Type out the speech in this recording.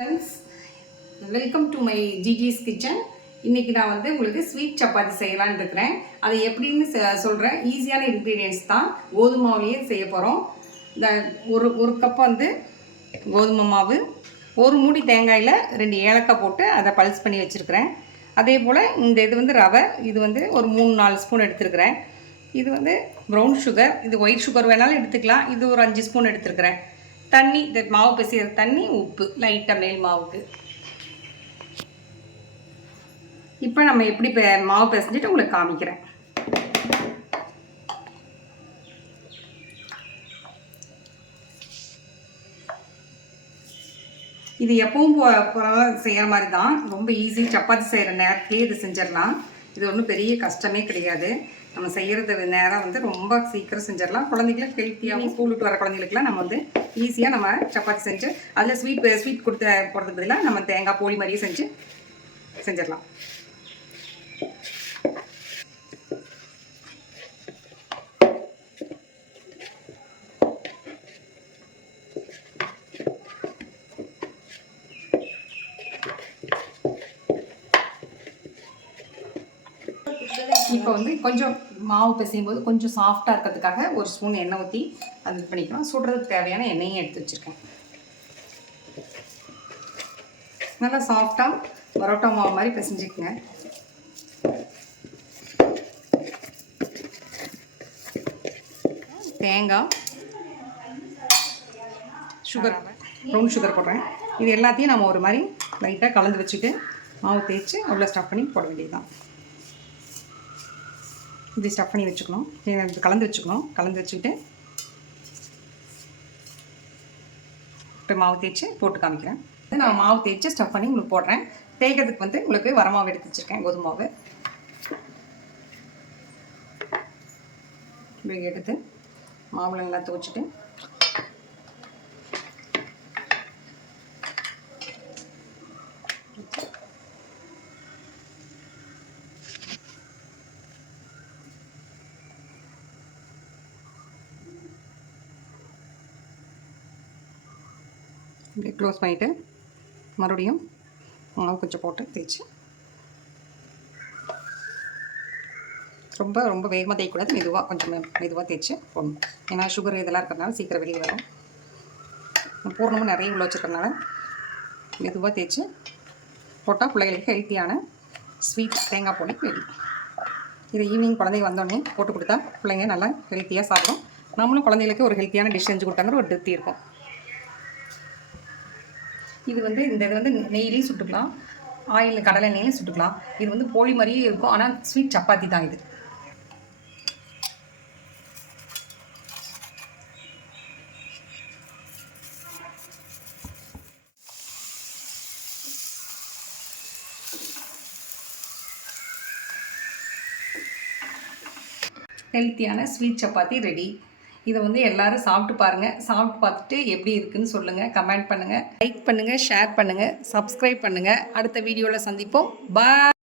Friends, welcome to my Jiji's kitchen. இன்றைக்கி நான் உங்களுக்கு ஸ்வீட் சப்பாத்தி செய்யலான்னு இருக்கிறேன். அதை எப்படின்னு சொல்கிறேன். ஈஸியான இன்க்ரீடியன்ஸ் தான். கோதுமை மாவுலேயே செய்ய போகிறோம். இந்த ஒரு கப் கோதுமை மாவு, ஒரு மூடி தேங்காயில் 2 ஏலக்காய் போட்டு அதை பல்ஸ் பண்ணி வச்சுருக்கிறேன். அதே போல் இந்த இது ரவை, இது ஒரு 3-4 ஸ்பூன் எடுத்துருக்கிறேன். இது ப்ரௌன் சுகர், இது ஒயிட் சுகர் வேணாலும் எடுத்துக்கலாம். இது ஒரு 5 ஸ்பூன் எடுத்துருக்கிறேன். தண்ணி, இந்த மாவு பிசைகிற தண்ணி, உப்பு லைட்டாக மேல் மாவுக்கு. இப்போ நம்ம எப்படி மாவு பிசைஞ்சிட்டு உங்களுக்கு காமிக்கிறேன். இது எப்பவும் செய்கிற மாதிரி தான். ரொம்ப ஈஸி. சப்பாத்தி செய்கிற நேரத்துலேயே இது செஞ்சிடலாம். இது ஒன்றும் பெரிய கஷ்டமே கிடையாது. நம்ம செய்கிறது நேரம் ரொம்ப சீக்கிரம் செஞ்சிடலாம். குழந்தைங்களுக்கு ஹெல்த்தியாகவும், ஸ்கூலுக்கு வர குழந்தைங்களுக்குலாம் நம்ம ஈஸியாக நம்ம சப்பாத்தி செஞ்சு அதில் ஸ்வீட் போடுறதுக்கு பதிலாக நம்ம தேங்காய் போலி மாதிரியே செஞ்சிடலாம். இப்போ கொஞ்சம் மாவு பிசையும் போது கொஞ்சம் சாஃப்டாக இருக்கிறதுக்காக ஒரு ஸ்பூன் எண்ணெய் ஊற்றி அது பண்ணிக்கலாம். சுடுறதுக்கு தேவையான எண்ணெயும் எடுத்து வச்சுருக்கேன். நல்லா சாஃப்டாக பரோட்டா மாவு மாதிரி பிசைஞ்சிக்கங்க. தேங்காய், சுகர், ப்ரௌன் சுகர் போடுறேன். இது எல்லாத்தையும் நம்ம ஒரு மாதிரி லைட்டாக கலந்து வச்சுட்டு மாவு தேய்ச்சி அவ்வளோ ஸ்டஃப் பண்ணி போட வேண்டியது தான். இப்படி ஸ்டஃப் பண்ணி வச்சுக்கணும். கலந்து வச்சுக்கிட்டு இப்போ மாவு தேய்ச்சி போட்டு காமிக்கிறேன். நான் மாவு தேய்ச்சி ஸ்டஃப் பண்ணி உங்களுக்கு போடுறேன். தேய்க்கிறதுக்கு உங்களுக்கு வரமாவு எடுத்து வச்சுருக்கேன். கோதுமை மாவு இப்படி எடுத்து மாவில் நல்லா துவச்சிட்டு இப்படி க்ளோஸ் பண்ணிவிட்டு மறுபடியும் மாவு கொஞ்சம் போட்டு தேய்ச்சி, ரொம்ப வேகமாக தேய்க்கக்கூடாது. கொஞ்சம் மெதுவாக தேய்ச்சி போடணும். ஏன்னா சுகர் இதெல்லாம் இருக்கிறதுனால சீக்கிரம் வெளியே வரும். பூர்ணமும் நிறைய உள்ள வச்சுருக்கறனால மெதுவாக தேய்ச்சி போட்டால் பிள்ளைகளுக்கு ஹெல்த்தியான ஸ்வீட் தேங்காய் போலி ரெடி. இதை ஈவினிங் குழந்தைங்க வந்தோடனே போட்டு கொடுத்தா பிள்ளைங்க நல்லா ஹெல்த்தியாக சாப்பிடும். நம்மளும் குழந்தைகளுக்கு ஒரு ஹெல்த்தியான டிஷ் செஞ்சு கொடுத்தாங்கிற ஒரு திருப்தி இருக்கும். இது இந்த இது நெய்லையும் சுட்டுக்கலாம், ஆயில் கடலை எண்ணெயிலையும் சுட்டுக்கலாம். இது போலி மாதிரியே இருக்கும். ஆனால் ஸ்வீட் சப்பாத்தி தான் இது. ஹெல்த்தியான ஸ்வீட் சப்பாத்தி ரெடி. இதை எல்லாரும் சாப்பிட்டு பாருங்கள். சாப்பிட்டு பார்த்துட்டு எப்படி இருக்குன்னு சொல்லுங்கள். கமெண்ட் பண்ணுங்கள், லைக் பண்ணுங்கள், ஷேர் பண்ணுங்கள், சப்ஸ்கிரைப் பண்ணுங்கள். அடுத்த வீடியோவில் சந்திப்போம். பாய்.